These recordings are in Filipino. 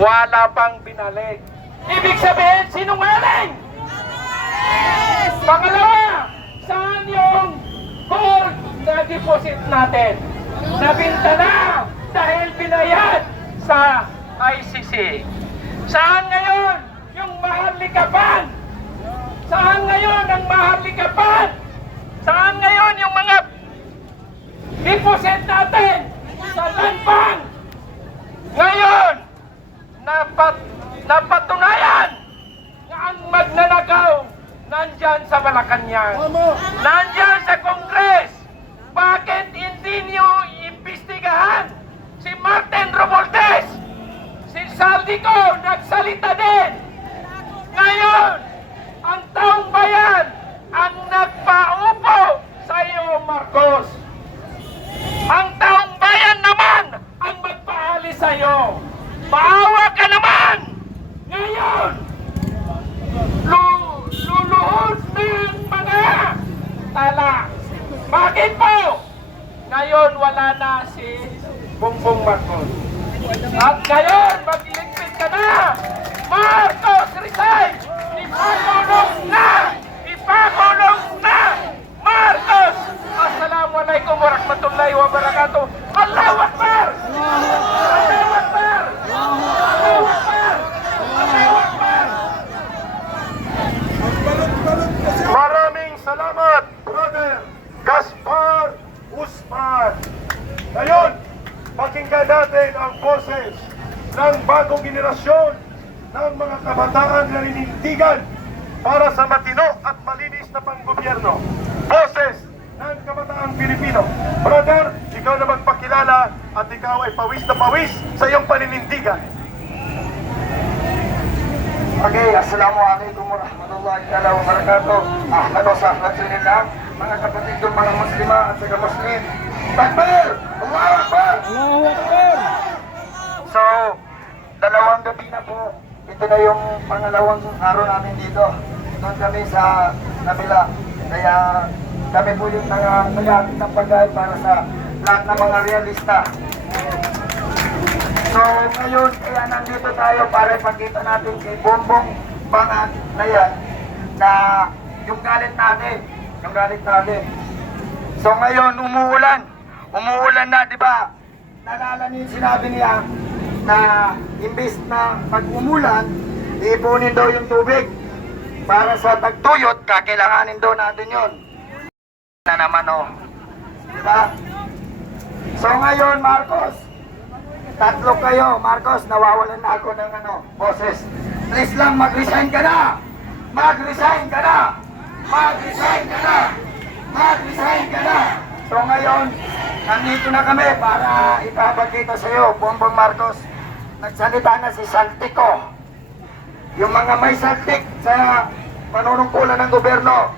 wala pang binalik. Ibig sabihin, sinungaling! Pangalawa, saan yung gold na deposit natin? Nabinta na dahil binayad sa ICC. Saan ngayon yung maharlikapan? Saan ngayon ang maharlikapan? Saan ngayon yung mga deposit natin sa land bank? Ngayon, napatunayan na ang magnanakaw nandyan sa Malacanang. Nandyan sa Congress. Bakit hindi niyo iimbestigahan si Martin Romualdez? Si Saldico nagsalita din. Ngayon, ang taong bayan ang nagpaupo sa iyo, Marcos. Ang taong bayan naman ang magpaalis sa iyo. Maawa ka naman! Ngayon, luluhod ng mga tala. Bakit po? Ngayon wala na si Bongbong Marcos. At ngayon, magliligpit ka na! Marcos, resign! Ipakulong na! Ipakulong na! Marcos! Assalamualaikum warahmatullahi wabarakatuh. Allahu Akbar! Allahu Akbar! Allahu Akbar! Allahu Akbar! Maraming salamat, Brother Gaspar Usman. Ngayon, pakinggan natin ang boses ng bagong generasyon ng mga kabataan na rinindigan para sa matino at malinis na panggobyerno. Boses ng kabataang Pilipino. Brother, ikaw na magpakilala at ikaw ay pawis na pawis sa iyong paninindigan. Okay, Assalamualaikum warahmatullahi wabarakatuh. Ahlan sa Rasulillah, mga kapatid ng mga Muslima at saka Muslim. Takbir! Allahu Akbar! Allahu Akbar! So, dalawang gabi na po. Ito na yung pangalawang araw namin dito. Doon kami sa kabila. Kaya kami po yung nag-aakit ng pagkain para sa lahat ng mga realista. So, ngayon, kaya nandito tayo para ipakita natin kay Bongbong Bangat na yan na yung galit natin. Yung galit natin. So, ngayon, umuulan. Umuulan na, di ba? Nalala niyo yung sinabi niya na imbis na pag umulan, iipunin daw yung tubig para sa tagtuyot, kakailanganin daw natin yun. Na naman, oh. Di ba? So, ngayon, Marcos, tatlo kayo, Marcos, nawawalan na ako ng boses. Please lang, mag-resign ka na! Mag-resign ka na! Mag-resign ka na! Mag-resign ka na! So ngayon, nandito na kami para ipapakita sa iyo, Bongbong Marcos. Nagsalita na si Saltico. Yung mga may saltik sa panunungkulan ng gobyerno,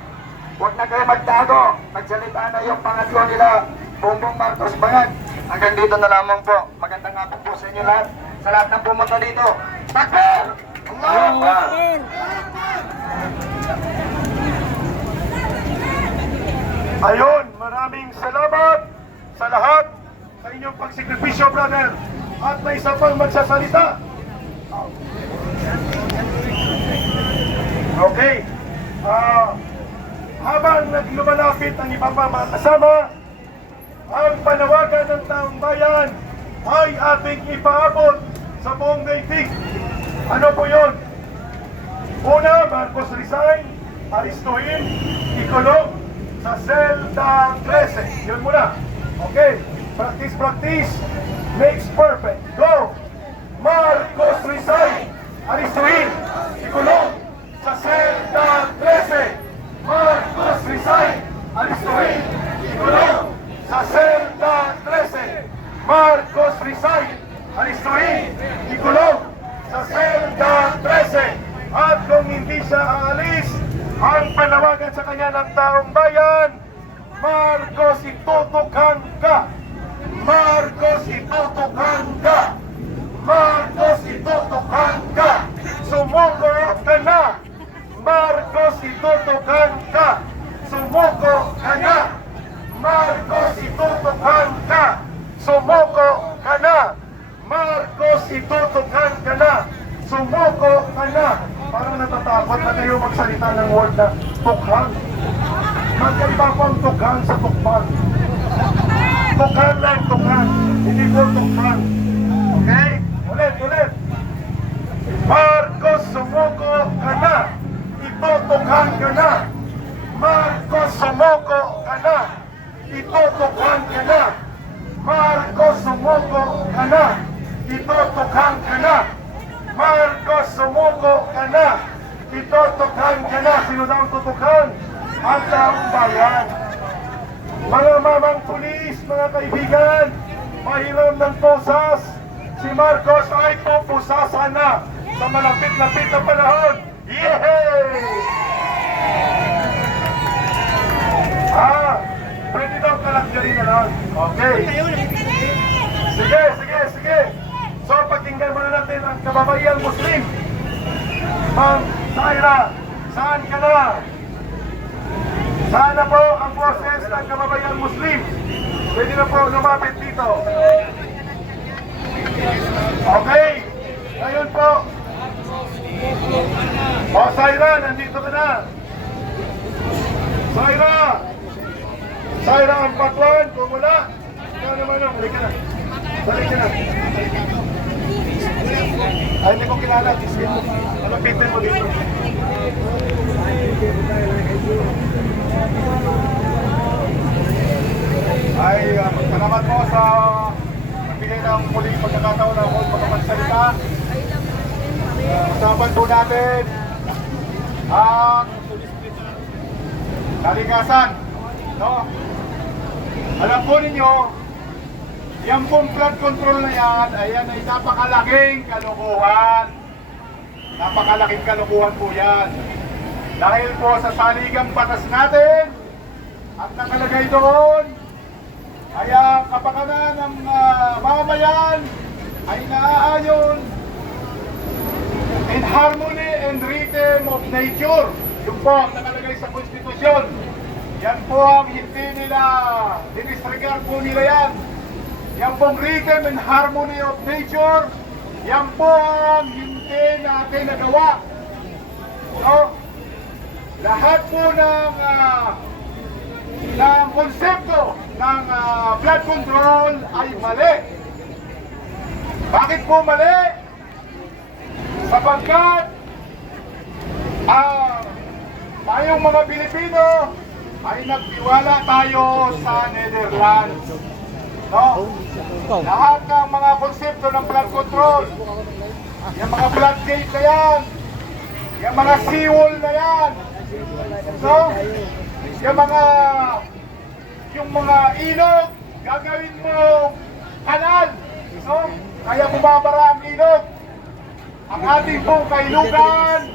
huwag na kayo magtago. Nagsalita na yung pangatlo nila, Bongbong Marcos Bangat. Hanggang dito na lamang po. Magandang hapon po sa inyo lahat. Sa lahat ng pumunta dito. Takbir! Allahu Akbar! Ayon, maraming salamat sa lahat sa inyong pagsikripisyo, brother. At may isa pang magsasalita. Okay. Habang naglumalapit ang iba pa mga kasama, ang panawagan ng taong bayan ay ating ipaabot sa buong daigdig. Ano po yun? Una, Marcos resign, aristuhin, ikulong sa selda 13. Yun muna. Okay. Practice, practice makes perfect. Go! Marcos resign, aristuhin, ikulong sa selda 13. Marcos resign, aristuhin, ikulong sa selda 13. Marcos resign, aristuhin, ikulong sa selda 13. At kung hindi siya aalis, ang panawagan sa kanya ng taong bayan, Marcos, itutukan ka! Marcos, itutukan ka! Marcos, itutukan ka! Sumuko ka na! Marcos, itutukan ka! Sumuko ka na! Marcos, itutukan ka! Sumuko ka na! Marcos, itutukan ka na. Sumuko ka na. Parang natatakot na kayo magsalita ng word na tukhan. Magkaiba po ang tukhan sa tukpan. Tukhan lang tukhan. Hindi po tukhan. Okay? Ulit. Marcos, sumuko ka na. Itutukan ka na. Marcos, sumuko ka na. Itutukan ka na. Marcos, sumuko ka na. Itutukan ka na. Marcos, sumuko ka na. Itutukan ka na. Sino daw ang tutukan? Ang taong bayan. Mga mamang pulis, mga kaibigan, mahiram ng posas. Si Marcos ay pupusasan na sa malapit-lapit na panahon. Yehey! Pwede daw kalagyarin na lang. Okay. Sige. So, pakinggan muna natin ang kababayang Muslim. Ma'am Zaira, saan ka na? Saan na po ang boses ng kababayang Muslim? Pwede na po lumapit dito. Okay. Ngayon po. O, Zaira, nandito ka na. Zaira ang pakwan, kung wala, ikaw naman ang, balik ka na. Ay, hindi ko kilala, malapitin mo dito. Ay, salamat po sa nagbigay ng muling pagkakataon na huwag magkapagsalita. Usapan po natin ang kalikasan. No? Alam po ninyo, yung pong flood control na yan, ayan ay napakalaking kalokohan. Napakalaking kalokohan po yan. Dahil po sa saligang batas natin, at nakalagay doon, ay ang kapakanan ng mamayan ay naaayon in harmony and rhythm of nature. Yung po ang nakalagay sa konstitusyon. Yan po ang hindi nila, dinisregard po nila yan. Yan pong rhythm and harmony of nature, yan po ang hindi natin nagawa. So, lahat po ng konsepto ng flood control ay mali. Bakit po mali? Sapagkat tayong mga Pilipino ay nagtiwala tayo sa Netherlands. No? Lahat ng mga konsepto ng flood control, yung mga floodgate na yan, yung mga seawall na yan, no? Yung mga ilog, gagawin mo kanal, no? Kaya bumabara ang ilog. Ang ating pong kailugan